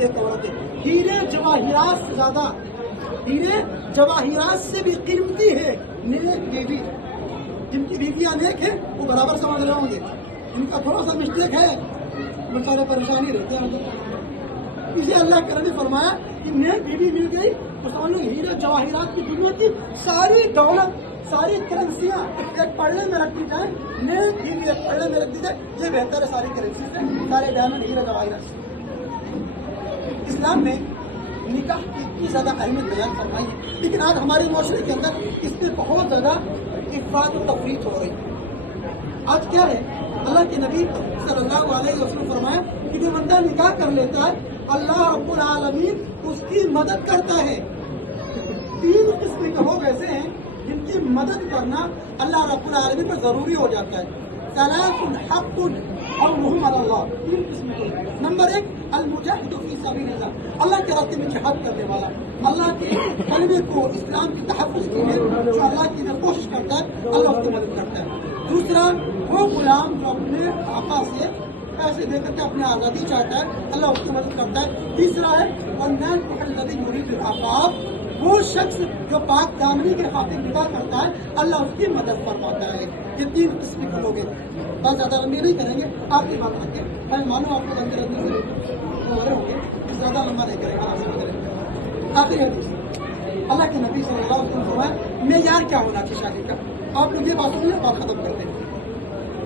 ایک عورت ہے ہیرے جواہرات سے زیادہ، ہیرے جواہرات سے بھی قیمتی ہے نیک بیوی. جن کی بیویاں نیک ہیں وہ برابر سمجھ رہے ہوں گے، ان کا تھوڑا سا مسٹیک ہے بیچارے پریشانی رہتے ہیں. اسے اللہ کرم نے فرمایا کہ نیک بیوی مل گئی تو سمجھ لو ہیرے جواہرات کی دنیا کی ساری دولت، ساری کرنسیاں ایک پڑھنے میں رکھ دی جائیں، نیک بیوی ایک پڑھنے میں رکھ دی جائے، یہ بہتر ہے ساری کرنسی سے، سارے ڈائمنڈ ہیرے جواہرات سے. اسلام میں نکاح کی اتنی زیادہ اہمیت بیان فرمائی ہے، لیکن آج ہمارے معاشرے کے اندر اس میں بہت زیادہ افراط و تفریط ہو رہی ہے. آج کیا ہے، اللہ کے نبی صلی اللہ علیہ وسلم فرمایا کہ جو بندہ نکاح کر لیتا ہے اللہ رب العالمین اس کی مدد کرتا ہے. 3 قسم کے لوگ ایسے ہیں جن کی مدد کرنا اللہ رب العالمین پر ضروری ہو جاتا ہے. ثلاث حق قولهم علی اللہ، 3 قسم کے. نمبر 1 المجاہد فی سبیل اللہ، اللہ کے راستے میں جہاد کرنے والا، اللہ کے کلمے کو، اسلام کی تحفظ کے لیے جو اللہ کی کوشش کرتا ہے اللہ اس کی مدد کرتا ہے. دوسرا وہ غلام جو اپنے آقا سے پیسے دے کر کے اپنی آزادی چاہتا ہے اللہ اس کی مدد کرتا ہے. تیسرا ہے والناکح الذی یرید العفاف، وہ شخص جو پاک دامنی کے خاطر نکاح کرتا ہے اللہ اس کی مدد فرماتا ہے. یہ 3 قسم کے لوگ ہیں. بس زیادہ لمبی نہیں کریں گے، آپ کی بات رکھ کے میں معلوم آپ کو لمبے رکھنے سے ہوں گے، زیادہ لمبا نہیں کریں گے، آپ سے کریں گے. آخری حدیث اللہ کے نبی صلی اللہ علیہ وسلم ہے معیار کیا ہونا چاہیے شادی کا. آپ لوگ یہ بات سنیں اور ختم کر دیں.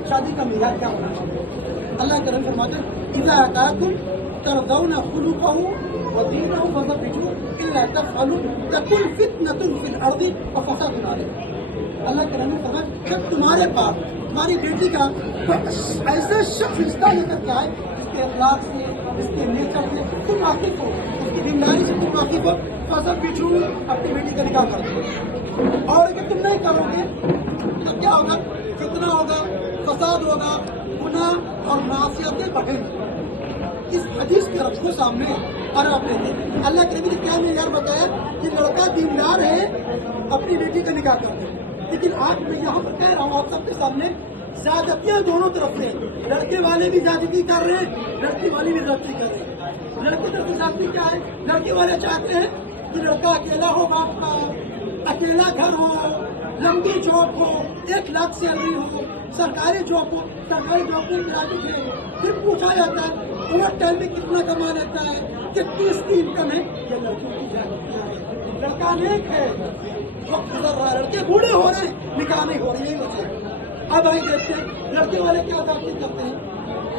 شادی کا معیار کیا ہونا چاہیے؟ اللہ کے رحم فرماتے ہیں اذا اتاکم ترضون خلقه ودینه فزوجوه الا تفعلوا تكن فتنة في الارض وفساد علیہ. اللہ کے رحم فرماتے جب تمہارے پاس تمہاری بیٹی کا ایسا شخص رشتہ لے کر کے آئے اس کے اخلاق سے، اس کے نیچر سے تم واقف ہو، اس کی دینداری سے تم واقف ہو، فزوجوه اپنی بیٹی کا نکاح کر دو. اور اگر تم نہیں کرو گے تو کیا ہوگا؟ فتنہ ہوگا، فساد ہوگا، گناہ اور معصیتیں بڑھیں گی. اس حدیث کے رکھو سامنے اور آپ دیکھیں اللہ کے نبی نے کیا معیار بتایا کہ لڑکا دیندار ہے اپنی بیٹی کا نکاح کرتے ہیں. لیکن آج میں یہاں پر کہہ رہا ہوں آپ سب کے سامنے زیادتیاں دونوں طرف سے، لڑکے والے بھی زیادتی کر رہے ہیں، لڑکی والی بھی زیادتی کر رہے ہیں. لڑکی طرف سے زیادتی کیا ہے؟ لڑکے والے چاہتے ہیں کہ لڑکا اکیلا ہو، باپ کا اکیلا گھر ہو، لمبی جاب ہو، 1 لاکھ سیلری ہو، سرکاری جاب ہو، سرکاری جاب میں گریجویٹ ہے. پھر پوچھا جاتا ہے اوور ٹائم میں کتنا کما لیتا ہے، کتنی اس کی انکم ہے. یہ لڑکیوں کی جانتی ہے. لڑکا نیک ہے، وقت گزر رہا ہے، لڑکے بوڑھے ہو رہے ہیں، نکاح نہیں ہو رہی. یہی وجہ ہے. اب آئی دیکھتے ہیں لڑکے والے کیا زیادتی کرتے ہیں.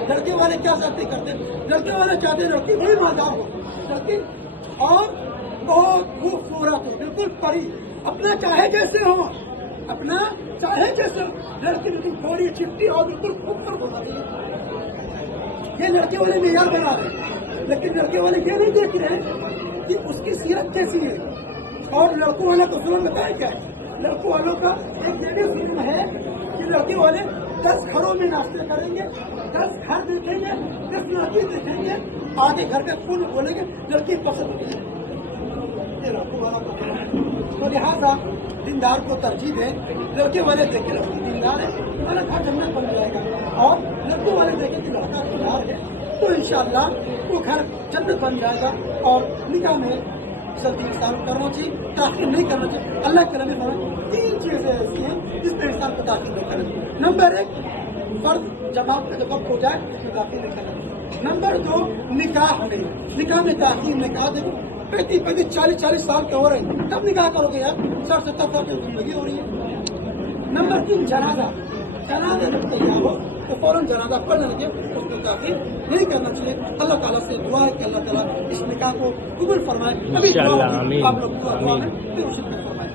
لڑکے والے کیا زیادتی کرتے ہیں؟ لڑکے والے چاہتے ہیں لڑکی بڑی مالدار ہو، لڑکی اور بہت خوبصورت ہو، بالکل پری، اپنا چاہے جیسے ہو، اپنا چاہے جیسے لڑکی بالکل تھوڑی چپٹی اور بالکل خوبصورت ہو رہی ہے. یہ لڑکے والے معیار بنا رہے ہیں. لیکن لڑکے والے یہ نہیں دیکھ رہے ہیں کہ اس کی سیرت کیسی ہے. اور لڑکوں والا کا ظلم بتایا کیا ہے؟ لڑکوں والوں کا ایک یہ بھی ظلم ہے کہ لڑکے والے 10 گھروں میں ناشتے کریں گے، 10 گھر دیکھیں گے، 10 لڑکی دیکھیں گے، آگے گھر کے فون بولیں گے لڑکی پسند ہوتی ہے. تو لہٰذا دیندار کو ترجیح دیں. لڑکے والے دیکھیں لڑکی دیندار ہے ہمارا گھر جنت بن جائے گا، اور لڑکوں والے دیکھیں کہ لڑکا دیندار ہے تو انشاءاللہ وہ گھر جنت بن جائے گا. اور نکاح میں جلدی انسان کرنا چاہیے، تاخیر نہیں کرنا چاہیے. اللہ کے نبی فرمایا 3 چیزیں ایسی ہیں جس میں انسان کو تاخیر نہیں کرنا چاہیے. نمبر 1 فرض جماعت کا جب وقت ہو جائے اس میں تاخیر نہیں کرنا چاہیے. نمبر 2 نکاح نہیں، نکاح میں تاخیر نہیں. کہا دیکھو 35-40 سال کے ہو رہے ہیں تب نکاح کرو گے یار، 60-70 سال کی زندگی ہو رہی ہے. نمبر 3 جنازہ جب تیار ہو تو فوراً جنازہ پڑھنے لگے، اس میں تاخیر نہیں کرنا چاہیے. اللہ تعالیٰ سے دعا ہے کہ اللہ تعالیٰ اس نکاح کو قبول فرمائے. ابھی آپ لوگ دعا میں پھر فرمائے.